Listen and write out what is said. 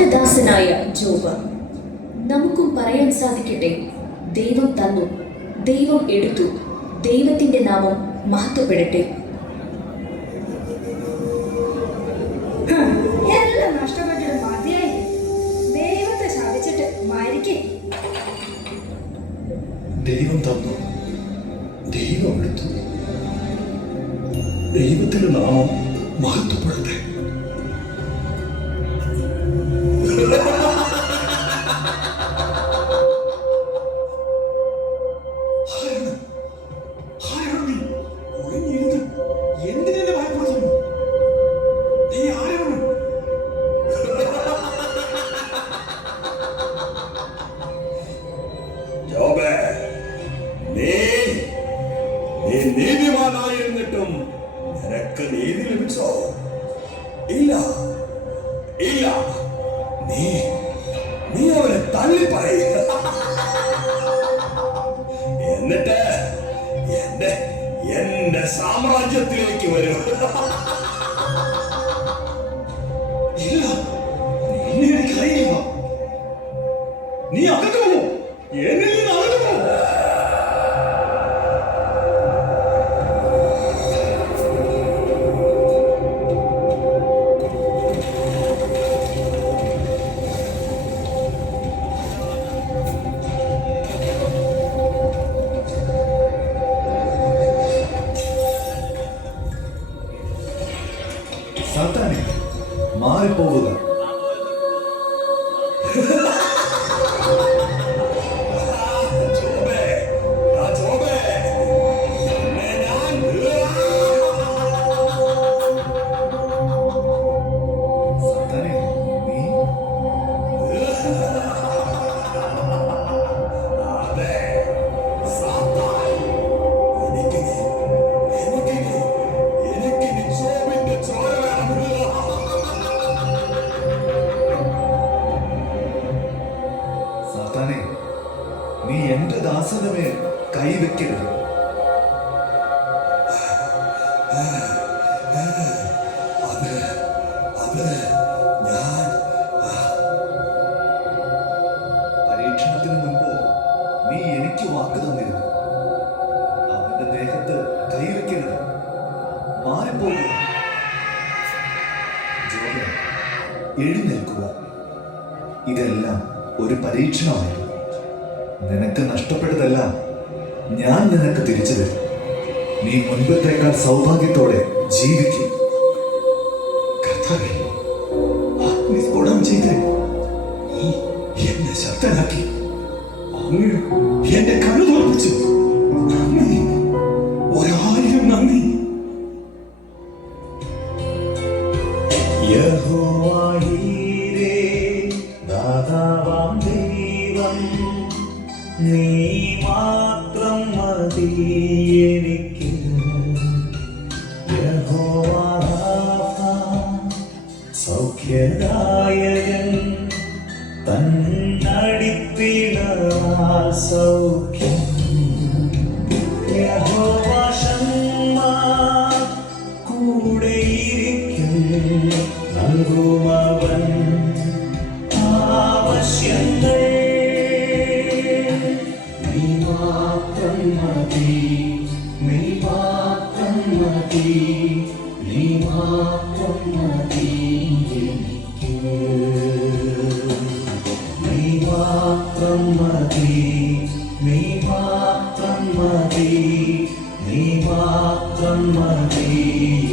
വചനദാസനായ job. നമുക്കും പറയാൻ സാധിക്കട്ടെ ദൈവം തന്നു ദൈവം എടുത്തു ദൈവത്തിന്റെ നാമം മഹത്വപ്പെടട്ടെ. എല്ലാം നഷ്ടപ്പെട്ടിട്ട് മതിയായി. ദൈവത്തെ ശാപിച്ചിട്ട് മരിക്കേ. ദൈവം തന്നു ദൈവം എടുത്തു. ദൈവത്തിന്റെ നാമം മഹത്വപ്പെടട്ടെ. നീതിമാനായിരുന്നിട്ടും നിനക്ക് നീതി ലഭിച്ചോ ഇല്ല എന്നിട്ട് എന്റെ എന്റെ സാമ്രാജ്യത്തിലേക്ക് വരും. മാറിപ്പോവുക സാത്താനെ നീ എന്റെ ദാസന് കൈവെക്കരുത് ഞാൻ നീ എനിക്ക് വാക്ക് തന്നിരുന്നു. കൈവെക്കരുത് എഴുന്നേൽക്കുക. ഇതെല്ലാം ഒരു പരീക്ഷണമായിരുന്നു നിനക്ക് നഷ്ടപ്പെട്ടതെല്ലാം ഞാൻ നിനക്ക് തിരിച്ചു തരും. നീ മുൻപത്തേക്കാൾ സൗഭാഗ്യത്തോടെ ജീവിക്കും. കർത്താവേ ആത്മസ്ഫോടനം ചെയ്ത് നീ എന്നെ ശക്തനാക്കി. അങ്ങ് എന്റെ കണ്ണു തുറപ്പിച്ചു നന്ദി. ഒരായിരം നന്ദി. യഹോവായീരേ, ദാതാവാം ദൈവം, നീ മാത്രം മതി എനിക്ക്. സൗഖ്യദായകൻ തന്നടിപ്പിടാ സൗഖ്യം യഹോവ മതി നീ മതി എനിക്ക്. നീ മതി നീ മാത്രം മതി നീ മാത്രം മതി.